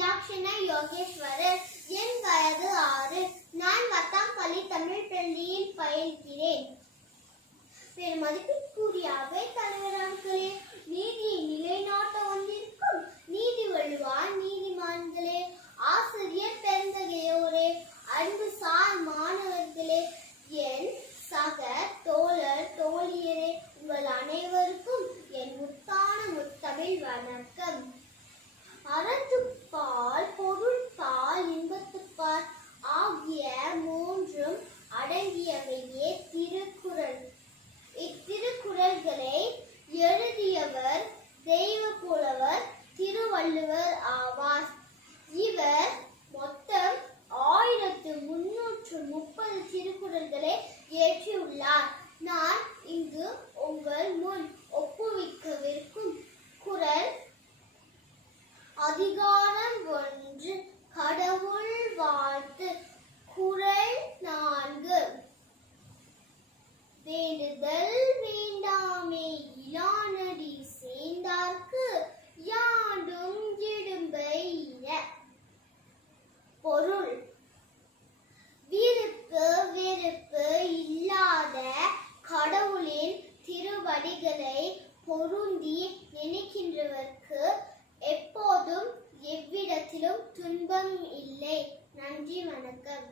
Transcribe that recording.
நிலாக்ஷனா யோகேஸ்வரர். என் வயது 6. நான் வத்தாம்பள்ளி தமிழ் பள்ளியில் பயில்கிறேன். பெருமதிப்பிற்குரிய அவைத் தலைவர் அவர்களே, நீதியை நிலைநாட்ட வந்திருக்கும் நீதி வள்ளுவார் நீதிமான்களே, ஆசிரியர் பெருந்தகையோரே, அன்புசார் மாணவர்களே, என் சக தோழர் தோழியரே, உங்கள் அனைவருக்கும் என் முத்தான முத்தமிழ் வணக்கம். அறத்துப்பால், பொருட்பால், இன்பத்துப்பால் ஆகிய மூன்றும் அடங்கியவையே திருக்குறள். இத்திருக்குறள்களை எழுதியவர் தெய்வ புலவர் திருவள்ளுவர் ஆவார். இவர் மொத்தம் 1330 திருக்குறள்களை இயற்றியுள்ளார். நான் இங்கு உங்கள் முன் ஒப்புவிக்கவிருக்கும் குறள் அதிகாரம் 1, கடவுள் வாழ்த்து. குறள் 4. வேண்டுதல் வேண்டாமே இலானடி சேர்ந்தார்க்கு யாண்டும் இடும்பை இன. பொருள்: விருப்பு வெறுப்பு இல்லாத கடவுளின் திருவடிகளை பொருந்தி நினைக்கின்றவர்க்கு எப்போதும் எவ்விடத்திலும் துன்பம் இல்லை. நன்றி, வணக்கம்.